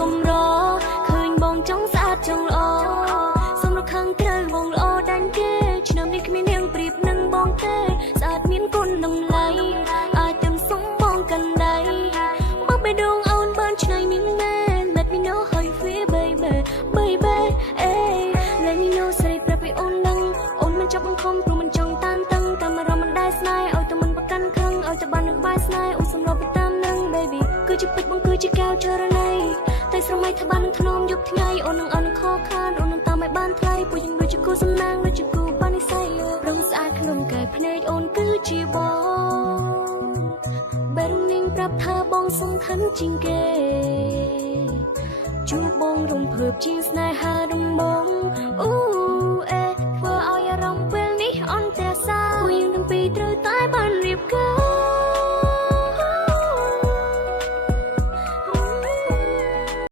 កុំរឃើញបងចង់ស្អាតចង់ល្អសូមរកខាងត្រូវបងល្អដាញ់គេឆ្នាំនេះគ្មាននាងប្រៀបនឹងបងទេស្អាតមានគុណតម្លៃអាចទៅសុំបងកាន់ដៃបើបេះដូងអូនបានឆ្នៃមីងមែន Let me know how you feel baby baby អេ Let me know ស្រីប្រាប់ឲ្យអូនដឹងអូនមិនចាប់បង្ខំព្រោះមិនចង់តានតឹងតាមអារម្មណ៍មិនដែលស្នេហ៍ឲ្យតែមិនប្រកាន់ខឹងឲ្យតែបាននឹងបាយស្នេហ៍អូនសម្របទៅតាមនឹង baby គឺជាពេជ្របងគឺជាកែវចរណៃតែស្រមៃថាបាននឹងធ្នមយប់ថ្ងៃអូននឹងអន់ខកខានអូននឹងតាមឲ្យបានថ្លៃពួកយើងដូចជាគូសំណាងដូចជាគូបាននិស័យរងស្អាតក្នុងកែវភ្នែកអូនគឺជាបងបែរនាងប្រាប់ថាបងសំខាន់ជាងគេជួបបងរំភើបជាងស្នេហាដំបងអូ